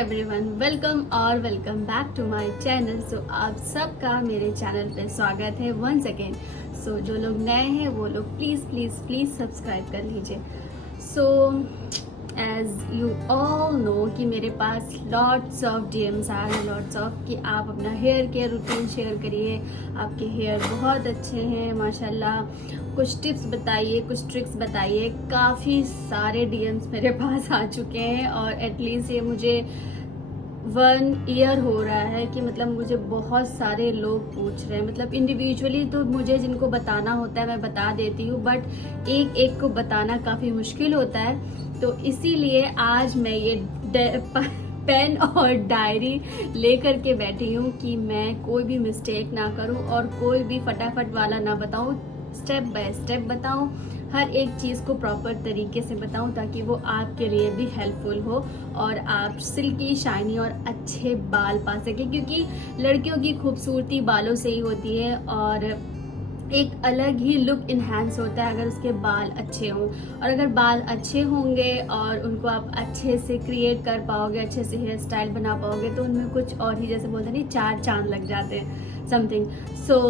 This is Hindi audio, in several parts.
Everyone, welcome back to my channel. So आप सबका मेरे चैनल पे स्वागत है वंस अगेन। सो जो लोग नए हैं वो लोग प्लीज़ प्लीज़ प्लीज़ सब्सक्राइब कर लीजिए। So as you all know कि मेरे पास लॉट्स ऑफ डीएम्स आ रहे, लॉट्स ऑफ कि आप अपना हेयर केयर रूटीन शेयर करिए, आपके हेयर बहुत अच्छे हैं माशाल्लाह, कुछ टिप्स बताइए, कुछ ट्रिक्स बताइए। काफ़ी सारे डीएम्स मेरे पास आ चुके हैं और एटलीस्ट ये मुझे 1 ईयर हो रहा है कि मतलब मुझे बहुत सारे लोग पूछ रहे हैं। मतलब इंडिविजुअली तो मुझे जिनको बताना होता है मैं बता देती हूँ, बट एक एक को बताना काफ़ी मुश्किल होता है। तो इसीलिए आज मैं ये पेन और डायरी लेकर के बैठी हूँ कि मैं कोई भी मिस्टेक ना करूँ और कोई भी फटाफट वाला ना बताऊँ, स्टेप बाय स्टेप बताऊँ, हर एक चीज़ को प्रॉपर तरीके से बताऊं ताकि वो आपके लिए भी हेल्पफुल हो और आप सिल्की, शाइनी और अच्छे बाल पा सकें, क्योंकि लड़कियों की खूबसूरती बालों से ही होती है और एक अलग ही लुक इन्हांस होता है अगर उसके बाल अच्छे हों। और अगर बाल अच्छे होंगे और उनको आप अच्छे से क्रिएट कर पाओगे, अच्छे से हेयर स्टाइल बना पाओगे, तो उनमें कुछ और ही, जैसे बोलते हैं नहीं, 4 चांद लग जाते हैं समथिंग। सो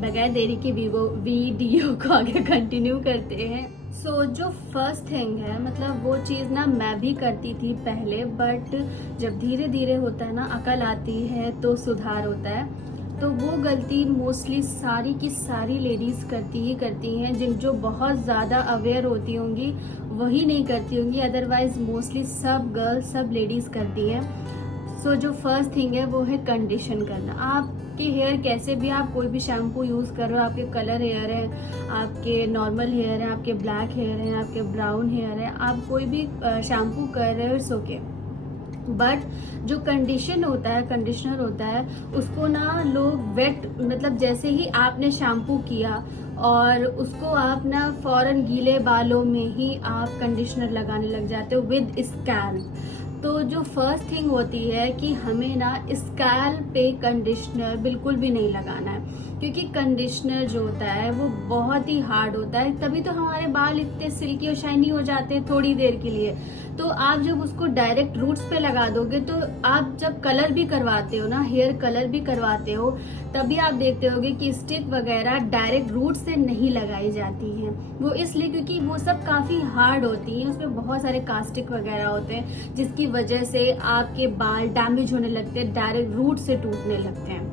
बगैर देरी के वीडियो को आगे कंटिन्यू करते हैं। सो जो फर्स्ट थिंग है, मतलब वो चीज़ ना मैं भी करती थी पहले, बट जब धीरे धीरे होता है ना, अकल आती है तो सुधार होता है। तो वो गलती मोस्टली सारी की सारी लेडीज़ करती हैं, जिन जो बहुत ज़्यादा अवेयर होती होंगी वही नहीं करती होंगी, अदरवाइज मोस्टली सब गर्ल्स, सब लेडीज़ करती हैं। सो जो फर्स्ट थिंग है वो है कंडीशन करना। आपके हेयर कैसे भी, आप कोई भी शैम्पू यूज़ कर रहे हो, आपके कलर हेयर है, आपके नॉर्मल हेयर है, आपके ब्लैक हेयर है, आपके ब्राउन हेयर है, आप कोई भी शैम्पू कर रहे हो, इट्स ओके। बट जो कंडीशनर होता है उसको ना लोग वेट, मतलब जैसे ही आपने शैम्पू किया और उसको आप ना फौरन गीले बालों में ही आप कंडीशनर लगाने लग जाते हो विद स्कैल्प। तो जो फर्स्ट थिंग होती है कि हमें ना स्कैल्प पे कंडीशनर बिल्कुल भी नहीं लगाना है, क्योंकि कंडीशनर जो होता है वो बहुत ही हार्ड होता है। तभी तो हमारे बाल इतने सिल्की और शाइनी हो जाते हैं थोड़ी देर के लिए। तो आप जब उसको डायरेक्ट रूट्स पे लगा दोगे, तो आप जब कलर भी करवाते हो ना, हेयर कलर भी करवाते हो, तभी आप देखते होगे कि स्टिक वगैरह डायरेक्ट रूट से नहीं लगाई जाती हैं। वो इसलिए क्योंकि वो सब काफ़ी हार्ड होती हैं, उसमें बहुत सारे कास्टिक वगैरह होते हैं, जिसकी वजह से आपके बाल डैमेज होने लगते हैं, डायरेक्ट रूट से टूटने लगते हैं।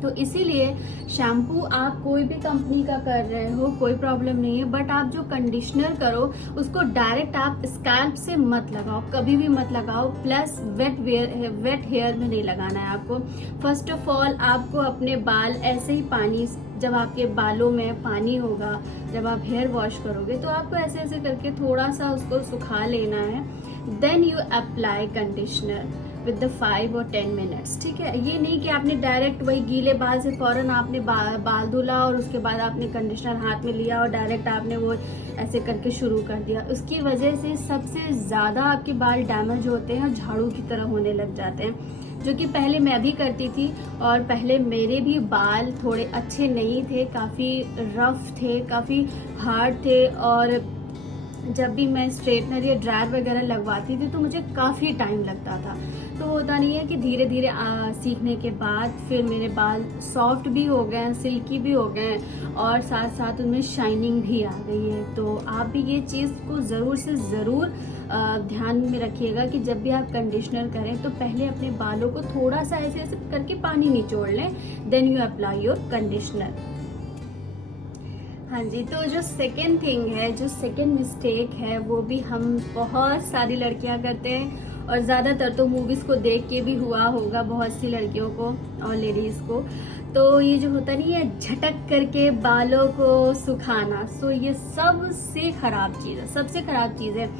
तो इसीलिए शैम्पू आप कोई भी कंपनी का कर रहे हो कोई प्रॉब्लम नहीं है, बट आप जो कंडीशनर करो उसको डायरेक्ट आप स्कैल्प से मत लगाओ, कभी भी मत लगाओ। प्लस वेट हेयर में नहीं लगाना है आपको। फर्स्ट ऑफ ऑल आपको अपने बाल ऐसे ही पानी, जब आपके बालों में पानी होगा, जब आप हेयर वॉश करोगे, तो आपको ऐसे ऐसे करके थोड़ा सा उसको सुखा लेना है। Then you apply conditioner with the 5 और 10 मिनट्स, ठीक है। ये नहीं कि आपने डायरेक्ट वही गीले बाल से फौरन आपने बाल धुला और उसके बाद आपने कंडीशनर हाथ में लिया और डायरेक्ट आपने वो ऐसे करके शुरू कर दिया। उसकी वजह से सबसे ज़्यादा आपके बाल डैमेज होते हैं और झाड़ू की तरह होने लग जाते हैं, जो कि पहले मैं भी करती थी। और पहले मेरे भी बाल थोड़े अच्छे नहीं थे, काफ़ी रफ थे, काफ़ी हार्ड थे, और जब भी मैं स्ट्रेटनर या ड्रायर वगैरह लगवाती थी तो मुझे काफ़ी टाइम लगता था। तो होता नहीं है कि धीरे धीरे सीखने के बाद फिर मेरे बाल सॉफ्ट भी हो गए, सिल्की भी हो गए और साथ साथ उनमें शाइनिंग भी आ गई है। तो आप भी ये चीज़ को ज़रूर से ज़रूर ध्यान में रखिएगा कि जब भी आप कंडीशनर करें तो पहले अपने बालों को थोड़ा सा ऐसे ऐसे करके पानी निचोड़ लें, then you apply your conditioner. हाँ जी, तो जो सेकेंड थिंग है, जो सेकेंड मिस्टेक है, वो भी हम बहुत सारी लड़कियां करते हैं और ज़्यादातर तो मूवीज़ को देख के भी हुआ होगा बहुत सी लड़कियों को और लेडीज़ को। तो ये जो होता नहीं है झटक करके बालों को सुखाना, सो ये सबसे ख़राब चीज़ है, सबसे ख़राब चीज़ है।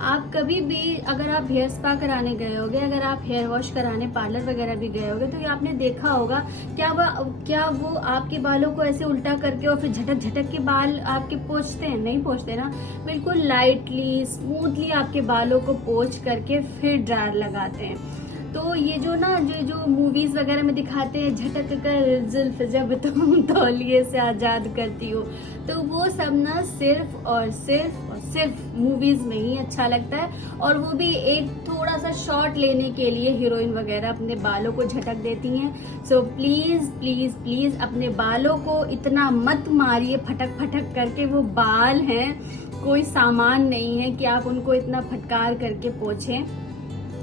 आप कभी भी अगर आप हेयर स्पा कराने गए होगे, अगर आप हेयर वॉश कराने पार्लर वगैरह भी गए होगे, तो ये आपने देखा होगा क्या वो आपके बालों को ऐसे उल्टा करके और फिर झटक झटक के बाल आपके पोंछते हैं? नहीं पोंछते ना, बिल्कुल लाइटली स्मूथली आपके बालों को पोंछ करके फिर ड्रायर लगाते हैं। तो ये जो ना जो मूवीज वगैरह में दिखाते हैं, झटक कर जुल्फ जब तुम तौलिए से आजाद करती हो, तो वो सब ना सिर्फ और सिर्फ मूवीज में ही अच्छा लगता है, और वो भी एक थोड़ा सा शॉट लेने के लिए हीरोइन वगैरह अपने बालों को झटक देती हैं। सो प्लीज प्लीज प्लीज अपने बालों को इतना मत मारिए फटक फटक करके। वो बाल हैं, कोई सामान नहीं है कि आप उनको इतना फटकार करके पोछें।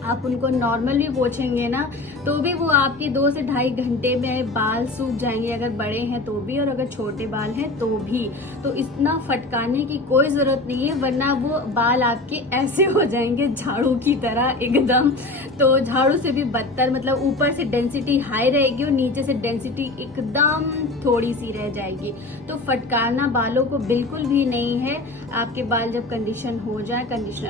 आप उनको नॉर्मल भी पोछेंगे ना तो भी वो आपके 2 से ढाई घंटे में बाल सूख जाएंगे, अगर बड़े हैं तो भी और अगर छोटे बाल हैं तो भी। तो इतना फटकाने की कोई जरूरत नहीं है, वरना वो बाल आपके ऐसे हो जाएंगे झाड़ू की तरह एकदम। तो झाड़ू से भी बदतर, मतलब ऊपर से डेंसिटी हाई रहेगी और नीचे से डेंसिटी एकदम थोड़ी सी रह जाएगी। तो फटकारना बालों को बिल्कुल भी नहीं है। आपके बाल जब कंडीशनर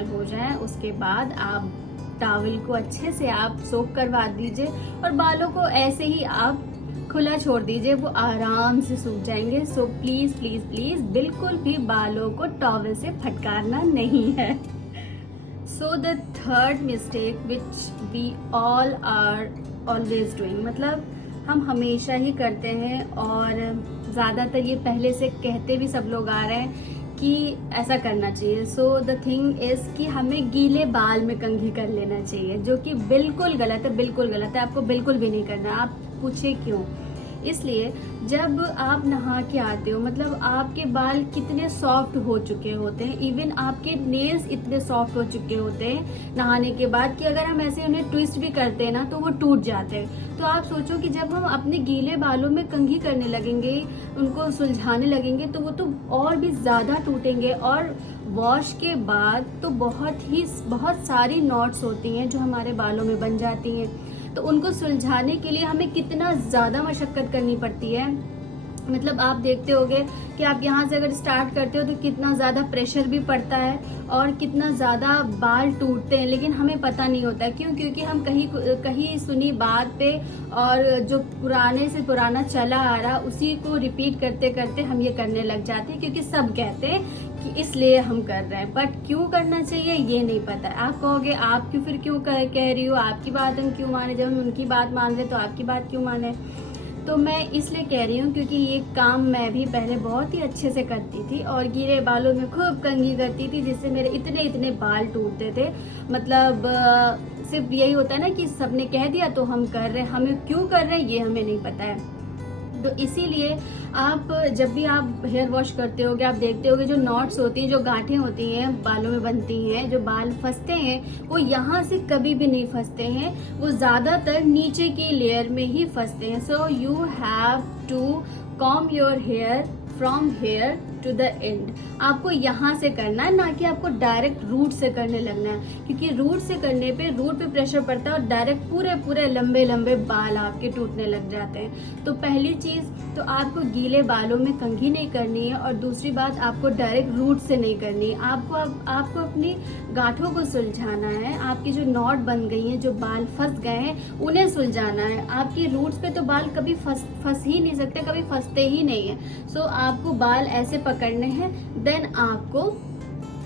हो जाए उसके बाद आप टॉवल को अच्छे से आप सोक करवा दीजिए और बालों को ऐसे ही आप खुला छोड़ दीजिए, वो आराम से सूख जाएंगे। सो प्लीज प्लीज प्लीज बिल्कुल भी बालों को टॉवल से फटकारना नहीं है। So the third mistake which we all are always doing, मतलब हम हमेशा ही करते हैं और ज्यादातर ये पहले से कहते भी सब लोग आ रहे हैं कि ऐसा करना चाहिए। सो द थिंग इज कि हमें गीले बाल में कंघी कर लेना चाहिए, जो कि बिल्कुल गलत है, बिल्कुल गलत है। आपको बिल्कुल भी नहीं करना। आप पूछे क्यों? इसलिए जब आप नहा के आते हो, मतलब आपके बाल कितने सॉफ्ट हो चुके होते हैं, इवन आपके नेल्स इतने सॉफ्ट हो चुके होते हैं नहाने के बाद कि अगर हम ऐसे उन्हें ट्विस्ट भी करते हैं ना तो वो टूट जाते हैं। तो आप सोचो कि जब हम अपने गीले बालों में कंघी करने लगेंगे, उनको सुलझाने लगेंगे, तो वो तो और भी ज्यादा टूटेंगे। और वॉश के बाद तो बहुत सारी नॉट्स होती हैं जो हमारे बालों में बन जाती हैं। तो उनको सुलझाने के लिए हमें कितना ज्यादा मशक्कत करनी पड़ती है। मतलब आप देखते होंगे कि आप यहाँ से अगर स्टार्ट करते हो तो कितना ज्यादा प्रेशर भी पड़ता है और कितना ज्यादा बाल टूटते हैं, लेकिन हमें पता नहीं होता। क्यों? क्योंकि हम कहीं सुनी बात पे और जो पुराने से पुराना चला आ रहा उसी को रिपीट करते करते हम ये करने लग जाते हैं, क्योंकि सब कहते हैं कि इसलिए हम कर रहे हैं। बट क्यों करना चाहिए ये नहीं पता है। आप कहोगे आप क्यों कह रही हो, आपकी बात हम क्यों माने, जब हम उनकी बात मान रहे तो आपकी बात क्यों माने। तो मैं इसलिए कह रही हूँ क्योंकि ये काम मैं भी पहले बहुत ही अच्छे से करती थी और गीले बालों में खूब कंघी करती थी, जिससे मेरे इतने बाल टूटते थे। मतलब सिर्फ यही होता है ना कि सबने कह दिया तो हम कर रहे हैं, हमें क्यों कर रहे हैं ये हमें नहीं पता है। तो इसीलिए आप जब भी आप हेयर वॉश करते होगे, आप देखते होगे जो नॉट्स होती हैं, जो गांठें होती हैं बालों में बनती हैं, जो बाल फंसते हैं, वो यहाँ से कभी भी नहीं फंसते हैं, वो ज्यादातर नीचे की लेयर में ही फंसते हैं। So you have to comb your hair from here to the end. आपको यहाँ से करना है, ना कि आपको डायरेक्ट रूट से करने लगना है, क्योंकि रूट से करने पे रूट पे प्रेशर पड़ता है और डायरेक्ट पूरे लंबे बाल आपके टूटने लग जाते हैं। तो पहली चीज तो आपको गीले बालों में कंघी नहीं करनी है और दूसरी बात आपको डायरेक्ट रूट से नहीं करनी है। आपको अपनी गांठों को सुलझाना है। आपकी जो नॉट बन गई है, जो बाल फंस गए हैं, उन्हें सुलझाना है। आपकी रूट्स पे तो बाल कभी फंस ही नहीं सकते, कभी फंसते ही नहीं है। सो आपको बाल ऐसे पकड़ने हैं, देन आपको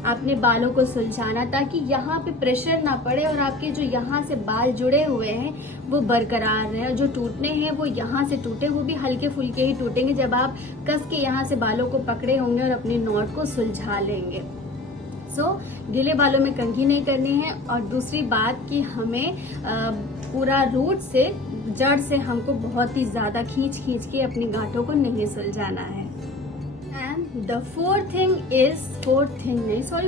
अपने बालों को सुलझाना, ताकि यहाँ पे प्रेशर ना पड़े और आपके जो यहाँ से बाल जुड़े हुए हैं वो बरकरार रहे। जो टूटने हैं वो यहाँ से टूटे, वो भी हल्के फुल्के ही टूटेंगे जब आप कस के यहाँ से बालों को पकड़े होंगे और अपनी नॉट को सुलझा लेंगे। सो गीले बालों में कंघी नहीं करनी है। और दूसरी बात कि हमें पूरा रूट से, जड़ से हमको बहुत ही ज्यादा खींच के अपनी गांठों को नहीं सुलझाना है। एंड द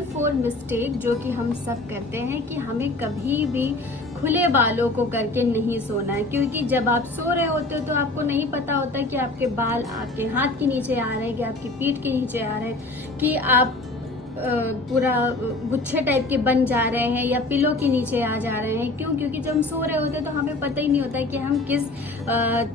फोर्थ मिस्टेक जो कि हम सब करते हैं कि हमें कभी भी खुले बालों को करके नहीं सोना है। क्योंकि जब आप सो रहे होते हो तो आपको नहीं पता होता कि आपके बाल आपके हाथ के नीचे आ रहे हैं, कि आपकी पीठ के नीचे आ रहे हैं, कि आप पूरा गुच्छे टाइप के बन जा रहे हैं या पिलो के नीचे आ जा रहे हैं। क्यों? क्योंकि जब हम सो रहे होते हैं तो हमें पता ही नहीं होता है कि हम किस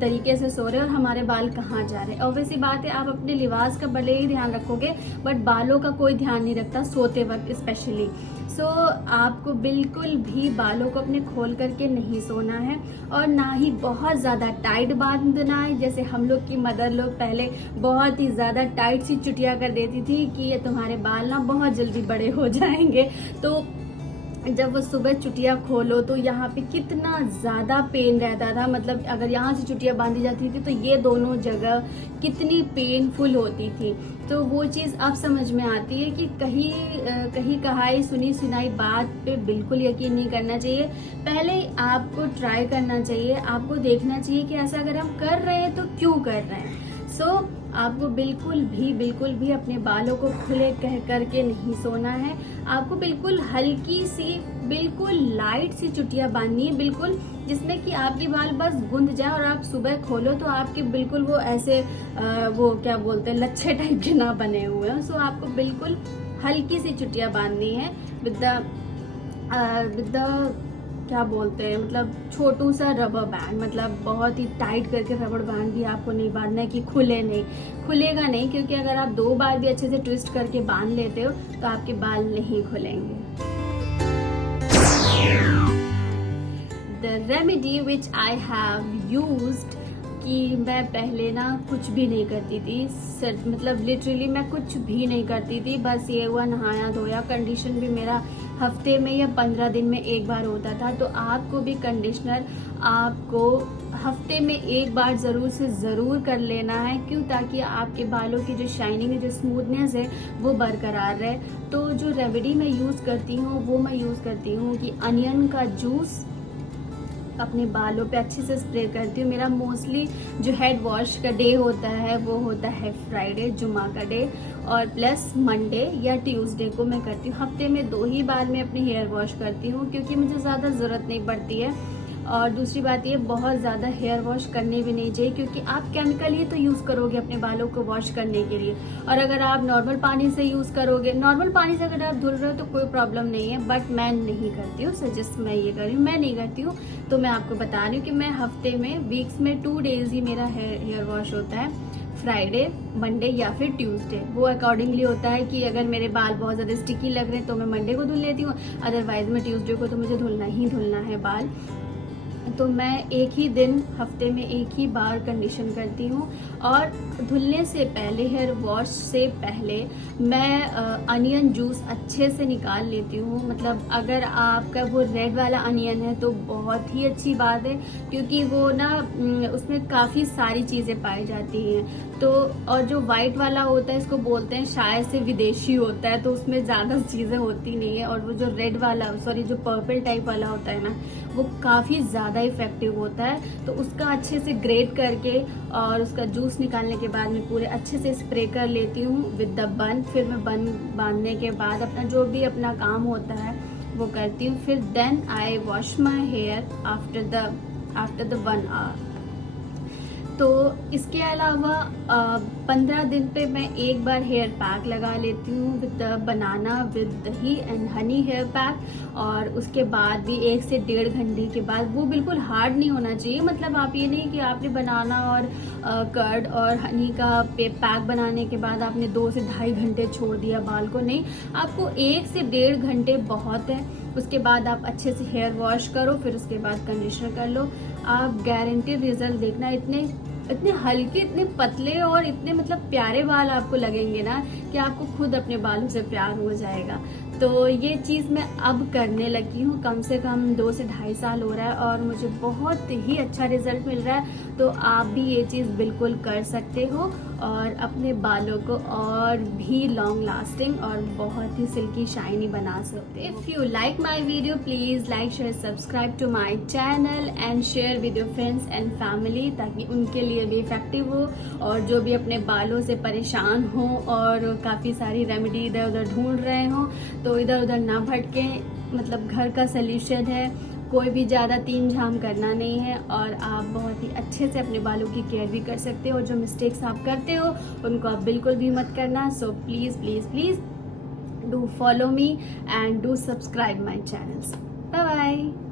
तरीके से सो रहे हैं और हमारे बाल कहाँ जा रहे हैं। ऑब्वियसली बात है, आप अपने लिबास का भले ही ध्यान रखोगे बट बालों का कोई ध्यान नहीं रखता सोते वक्त स्पेशली। सो आपको बिल्कुल भी बालों को अपने खोल करके नहीं सोना है और ना ही बहुत ज्यादा टाइट बांधना है। जैसे हम लोग की मदर लोग पहले बहुत ही ज्यादा टाइट सी चुटिया कर देती थी कि ये तुम्हारे बाल ना बहुत जल्दी बड़े हो जाएंगे। तो जब वो सुबह चुटिया खोलो तो यहाँ पे कितना ज़्यादा पेन रहता था, मतलब अगर यहाँ से चुटिया बांधी जाती थी तो ये दोनों जगह कितनी पेनफुल होती थी। तो वो चीज़ अब समझ में आती है कि कहीं कहाई सुनी सुनाई बात पे बिल्कुल यकीन नहीं करना चाहिए। पहले आपको ट्राई करना चाहिए, आपको देखना चाहिए कि ऐसा अगर हम कर रहे हैं तो क्यों कर रहे हैं। आपको बिल्कुल भी अपने बालों को खुले कह करके नहीं सोना है। आपको बिल्कुल हल्की सी, बिल्कुल लाइट सी चुटिया बांधनी है, बिल्कुल जिसमें कि आपके बाल बस गूंद जाए और आप सुबह खोलो तो आपके बिल्कुल वो ऐसे वो क्या बोलते हैं, लच्छे टाइप के ना बने हुए हैं। आपको बिल्कुल हल्की सी चुटिया बांधनी है विद द क्या बोलते हैं, मतलब छोटू सा रबर बैंड, मतलब बहुत ही टाइट करके रबर बैंड भी आपको नहीं बांधना है कि खुलेगा नहीं, क्योंकि अगर आप 2 बार भी अच्छे से ट्विस्ट करके बांध लेते हो तो आपके बाल नहीं खुलेंगे। The remedy which I have used, कि मैं पहले ना कुछ भी नहीं करती थी, मतलब लिटरली मैं कुछ भी नहीं करती थी, बस ये हुआ नहाया धोया। कंडीशन भी मेरा हफ्ते में या 15 दिन में एक बार होता था। तो आपको भी कंडीशनर आपको हफ्ते में एक बार ज़रूर से ज़रूर कर लेना है। क्यों? ताकि आपके बालों की जो शाइनिंग है, जो स्मूथनेस है, वो बरकरार रहे। तो जो रेमेडी मैं यूज़ करती हूँ वो मैं यूज़ करती हूँ कि अनियन का जूस अपने बालों पे अच्छे से स्प्रे करती हूँ। मेरा मोस्टली जो हेड वॉश का डे होता है वो होता है फ्राइडे, जुम्मा का डे, और प्लस मंडे या ट्यूसडे को मैं करती हूँ। हफ्ते में 2 ही बार मैं अपने हेयर वॉश करती हूँ, क्योंकि मुझे ज़्यादा ज़रूरत नहीं पड़ती है। और दूसरी बात ये, बहुत ज़्यादा हेयर वॉश करने भी नहीं चाहिए, क्योंकि आप केमिकल ही तो यूज़ करोगे अपने बालों को वॉश करने के लिए। और अगर आप नॉर्मल पानी से यूज़ करोगे, नॉर्मल पानी से अगर आप धुल रहे हो तो कोई प्रॉब्लम नहीं है, बट मैं नहीं करती हूँ। सजेस्ट मैं ये कर रही हूँ, मैं नहीं करती हूँ। तो मैं आपको बता रही हूँ कि मैं हफ्ते में, वीक्स में 2 डेज ही मेरा हेयर वॉश होता है, फ्राइडे, मंडे या फिर ट्यूसडे। वो अकॉर्डिंगली होता है कि अगर मेरे बाल बहुत ज़्यादा स्टिकी लग रहे हैं तो मैं मंडे को धुल लेती हूँ, अदरवाइज मैं ट्यूसडे को तो मुझे धुलना ही धुलना है बाल। तो मैं एक ही दिन हफ्ते में एक ही बार कंडीशन करती हूँ। और धुलने से पहले, हेयर वॉश से पहले मैं अनियन जूस अच्छे से निकाल लेती हूँ। मतलब अगर आपका वो रेड वाला अनियन है तो बहुत ही अच्छी बात है, क्योंकि वो ना उसमें काफ़ी सारी चीज़ें पाई जाती हैं। तो और जो वाइट वाला होता है, इसको बोलते हैं शायद से विदेशी होता है, तो उसमें ज़्यादा चीज़ें होती नहीं है। और वो जो रेड वाला, सॉरी जो पर्पल टाइप वाला होता है ना, वो काफ़ी ज़्यादा इफेक्टिव होता है। तो उसका अच्छे से ग्रेट करके और उसका जूस निकालने के बाद मैं पूरे अच्छे से स्प्रे कर लेती हूँ विद द बन। फिर मैं बन बांधने के बाद अपना जो भी अपना काम होता है वो करती हूँ। फिर then I wash my hair after the 1 hour. तो इसके अलावा 15 दिन पे मैं एक बार हेयर पैक लगा लेती हूँ विद बनाना विद दही एंड हनी हेयर पैक। और उसके बाद भी 1 से 1.5 घंटे के बाद, वो बिल्कुल हार्ड नहीं होना चाहिए। मतलब आप ये नहीं कि आपने बनाना और कर्ड और हनी का पैक बनाने के बाद आपने 2 से 2.5 घंटे छोड़ दिया बाल को। नहीं, आपको 1 से 1.5 घंटे बहुत है। उसके बाद आप अच्छे से हेयर वॉश करो, फिर उसके बाद कंडीशनर कर लो। आप गारंटी रिजल्ट देखना। इतने हल्के, इतने पतले और इतने मतलब प्यारे बाल आपको लगेंगे ना कि आपको खुद अपने बालों से प्यार हो जाएगा। तो ये चीज़ मैं अब करने लगी हूँ, कम से कम 2 से 2.5 साल हो रहा है और मुझे बहुत ही अच्छा रिजल्ट मिल रहा है। तो आप भी ये चीज़ बिल्कुल कर सकते हो और अपने बालों को और भी लॉन्ग लास्टिंग और बहुत ही सिल्की शाइनी बना सकते हो। If you like my video, please like, share, subscribe to my channel and share with your friends and family, ताकि उनके लिए भी इफेक्टिव हो और जो भी अपने बालों से परेशान हो और काफ़ी सारी रेमेडी इधर उधर ढूंढ रहे हो तो इधर उधर ना भटकें। मतलब घर का सल्यूशन है, कोई भी ज़्यादा तीन झाम करना नहीं है और आप बहुत ही अच्छे से अपने बालों की केयर भी कर सकते हो। जो मिस्टेक्स आप करते हो उनको आप बिल्कुल भी मत करना। So please please please do follow me and do subscribe my channels. Bye bye.